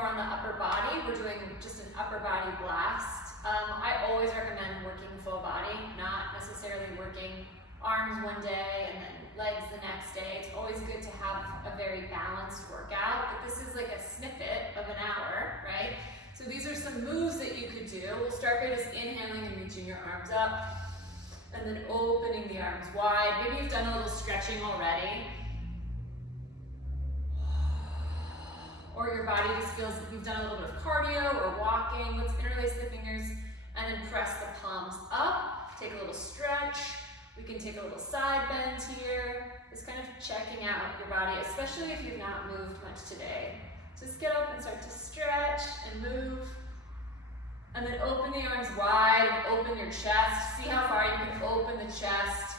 more on the upper body. We're doing just an upper body blast. I always recommend working full body, not necessarily working arms one day and then legs the next day. It's always good to have a very balanced workout, but this is like a snippet of an hour, right? So these are some moves that you could do. We'll start by just inhaling and reaching your arms up, and then opening the arms wide. Maybe you've done a little stretching already, or your body just feels that you've done a little bit of cardio or walking. Let's interlace the fingers and then press the palms up. Take a little stretch. We can take a little side bend here. Just kind of checking out your body, especially if you've not moved much today. Just get up and start to stretch and move. And then open the arms wide and open your chest. See how far you can open the chest.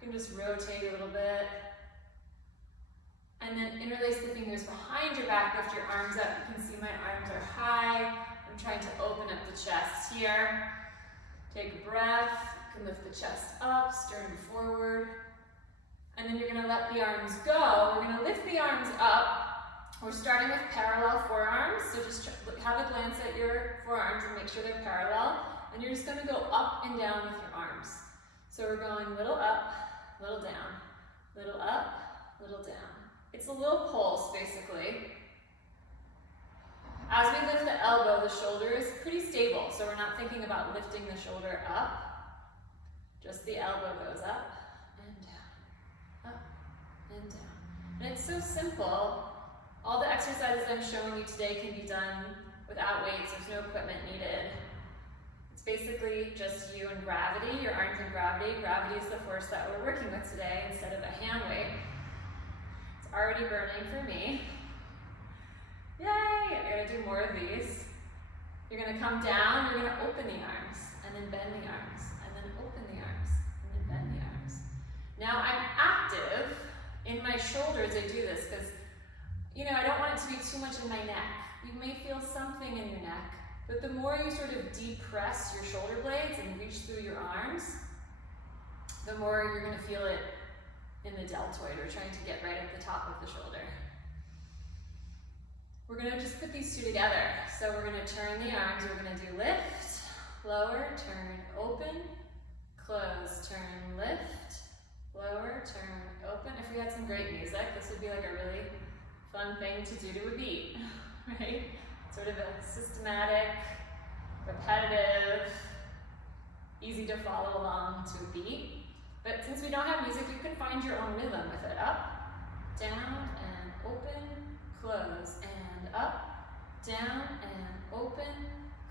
You can just rotate a little bit. And then interlace the fingers behind your back, lift your arms up. You can see my arms are high. I'm trying to open up the chest here. Take a breath. You can lift the chest up, sternum forward. And then you're gonna let the arms go. We're gonna lift the arms up. We're starting with parallel forearms. So just have a glance at your forearms and make sure they're parallel. And you're just gonna go up and down with your arms. So we're going little up, little down, little up, little down. It's a little pulse, basically. As we lift the elbow, the shoulder is pretty stable, so we're not thinking about lifting the shoulder up. Just the elbow goes up and down, up and down. And it's so simple. All the exercises I'm showing you today can be done without weights. There's no equipment needed. It's basically just you and gravity, your arms and gravity. Gravity is the force that we're working with today instead of a hand weight. Already burning for me. Yay! I gotta do more of these. You're gonna come down, you're gonna open the arms, and then bend the arms, and then open the arms, and then bend the arms. Now I'm active in my shoulders. I do this because, you know, I don't want it to be too much in my neck. You may feel something in your neck, but the more you sort of depress your shoulder blades and reach through your arms, the more you're gonna feel it in the deltoid. We're trying to get right at the top of the shoulder. We're gonna just put these two together. So we're gonna turn the arms, we're gonna do lift, lower, turn, open, close, turn, lift, lower, turn, open. If we had some great music, this would be like a really fun thing to do to a beat, right? Sort of a systematic, repetitive, easy to follow along to a beat. But since we don't have music, you can find your own rhythm with it. Up, down, and open, close, and up, down, and open,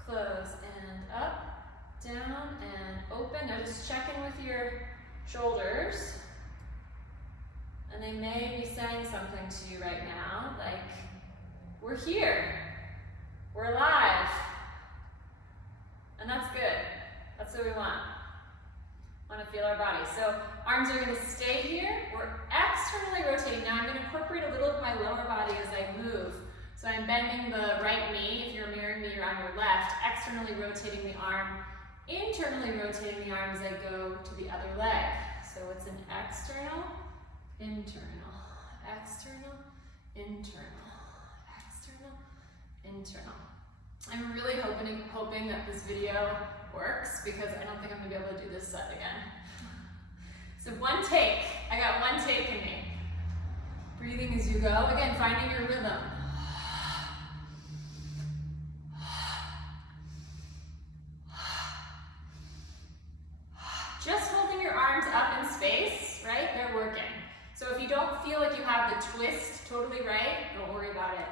close, and up, down, and open. Now just check in with your shoulders. And they may be saying something to you right now, like, we're here, we're alive. And that's good. That's what we want. Want to feel our body. So arms are going to stay here. We're externally rotating. Now I'm going to incorporate a little of my lower body as I move. So I'm bending the right knee. If you're mirroring me, you're on your left. Externally rotating the arm. Internally rotating the arm as I go to the other leg. So it's an external, internal, external, internal, external, internal. I'm really hoping that this video works because I don't think I'm gonna be able to do this set again. So one take, I got one take in me. Breathing as you go. Again, finding your rhythm. Just holding your arms up in space, right? They're working. So if you don't feel like you have the twist totally right, don't worry about it.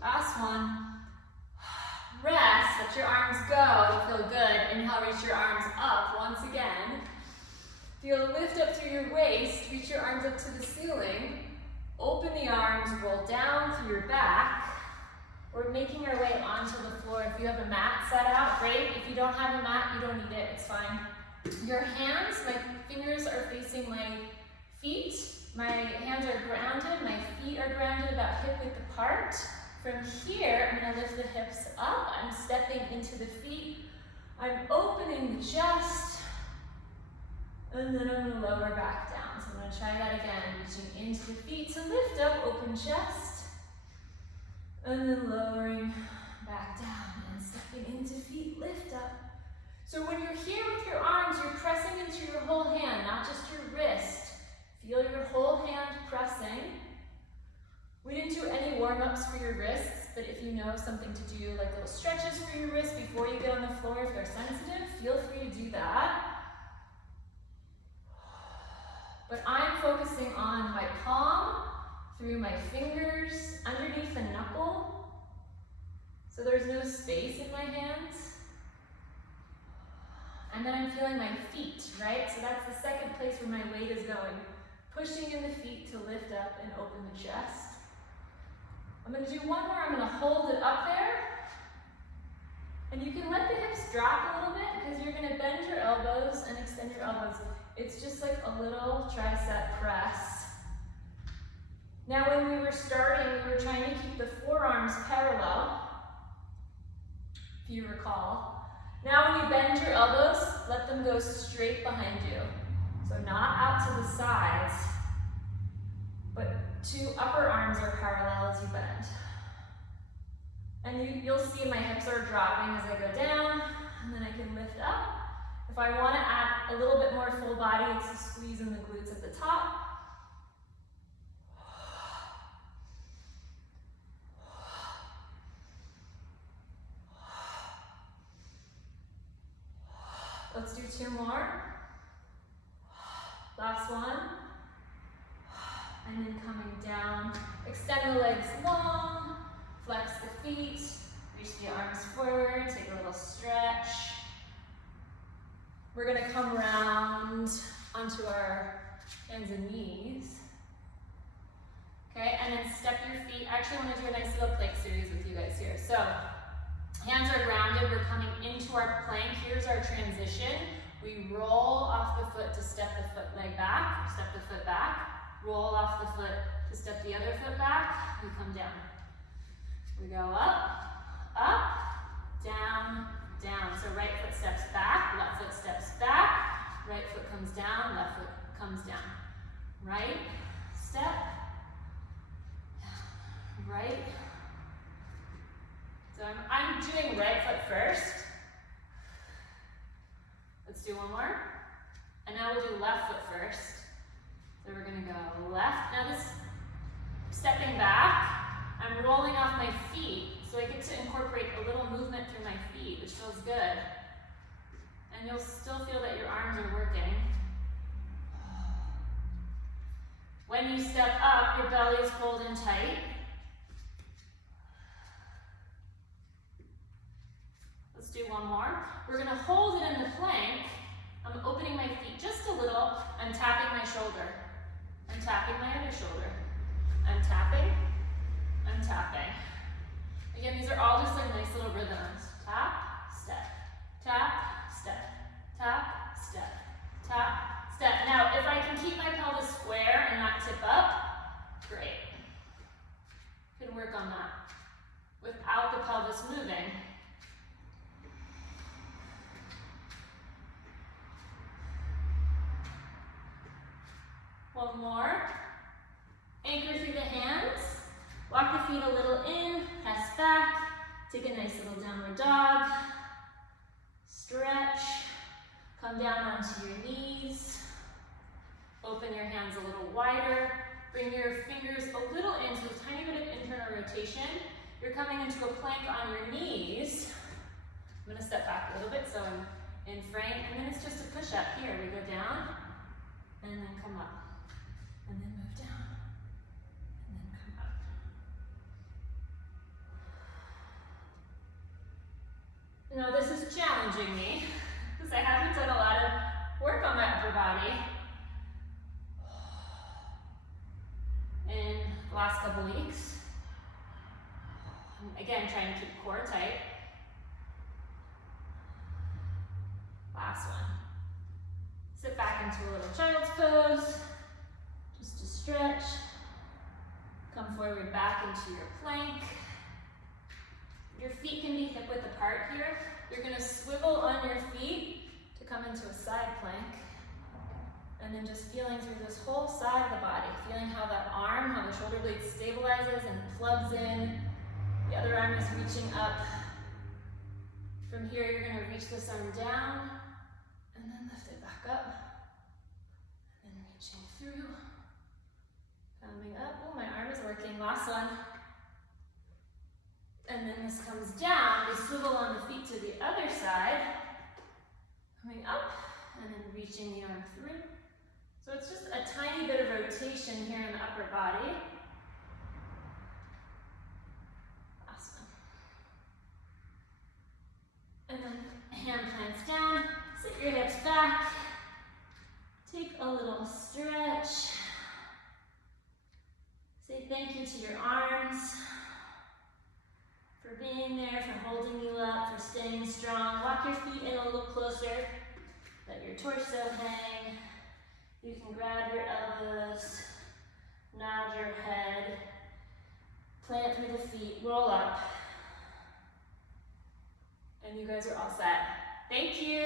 Last one. Rest, let your arms go, you'll feel good. Inhale, reach your arms up once again. Feel a lift up through your waist, reach your arms up to the ceiling. Open the arms, roll down through your back. We're making our way onto the floor. If you have a mat set out, great. If you don't have a mat, you don't need it, it's fine. Your hands, my fingers are facing my feet. My hands are grounded, my feet are grounded about hip width apart. From here, I'm gonna lift the hips up. I'm stepping into the feet. I'm opening the chest. And then I'm gonna lower back down. So I'm gonna try that again. Reaching into the feet to lift up, open chest. And then lowering back down and stepping into feet, lift up. So when you're here with your arms, you're pressing into your whole hand, not just your wrist. Feel your whole hand pressing. We didn't do any warm-ups for your wrists, but if you know something to do, like little stretches for your wrists before you get on the floor, if they're sensitive, feel free to do that. But I'm focusing on my palm, through my fingers, underneath the knuckle. So there's no space in my hands. And then I'm feeling my feet, right? So that's the second place where my weight is going. Pushing in the feet to lift up and open the chest. I'm gonna do one more. I'm gonna hold it up there. And you can let the hips drop a little bit because you're gonna bend your elbows and extend your elbows. It's just like a little tricep press. Now when we were starting, we were trying to keep the forearms parallel, if you recall. Now when you bend your elbows, let them go straight behind you. So not out to the sides, but two upper arms are parallel as you bend. And you'll see my hips are dropping as I go down, and then I can lift up. If I want to add a little bit more full body, it's a squeeze in the glutes at the top. Let's do two more. Last one. And then coming down. Extend the legs long. Flex the feet. Reach the arms forward. Take a little stretch. We're going to come around onto our hands and knees. Okay, and then step your feet. I actually want to do a nice little plank series with you guys here. So, hands are grounded. We're coming into our plank. Here's our transition. We roll off the foot to step the foot leg back. Step the foot back. Roll off the foot to step the other foot back. We come down. We go up, down, down. So right foot steps back, left foot steps back. Right foot comes down, left foot comes down. Right step, right. So I'm doing right foot first. Let's do one more. And now we'll do left foot first. So we're gonna go left. Now this, stepping back, I'm rolling off my feet. So I get to incorporate a little movement through my feet, which feels good. And you'll still feel that your arms are working. When you step up, your belly is pulled in tight. Let's do one more. We're gonna hold it in the plank. I'm opening my feet just a little. I'm tapping my shoulder. I'm tapping my other shoulder. I'm tapping. I'm tapping. Again, these are all just like nice little rhythms. Tap, step, tap, step, tap, step, tap, step. Now, if I can keep my pelvis square and not tip up, great. Can work on that without the pelvis moving. One more. Anchor through the hands. Walk the feet a little in, press back. Take a nice little downward dog. Stretch. Come down onto your knees. Open your hands a little wider. Bring your fingers a little in, so a tiny bit of internal rotation. You're coming into a plank on your knees. I'm going to step back a little bit so I'm in frame. And then it's just a push-up. Here, we go down and then come up. And then move down, and then come up. Now this is challenging me, because I haven't done a lot of work on my upper body in the last couple weeks. Again, trying to keep core tight. Last one. Sit back into a little child's pose. Just to stretch. Come forward back into your plank. feet can be hip width apart here. You're gonna swivel on your feet to come into a side plank. And then just feeling through this whole side of the body, feeling how that arm, how the shoulder blade stabilizes and plugs in. The other arm is reaching up. From here, you're gonna reach this arm down and then lift it back up. And then reaching through, coming up. Oh, my arm is working, last one. And then this comes down, we swivel on the feet to the other side, coming up, and then reaching the arm through. So it's just a tiny bit of rotation here in the upper body. Last one. And then hand plants down, sit your hips back, take a little stretch. Say thank you to your arms for being there, for holding you up, for staying strong. Walk your feet in a little closer, let your torso hang. You can grab your elbows, nod your head, plant through the feet, roll up. And you guys are all set. Thank you.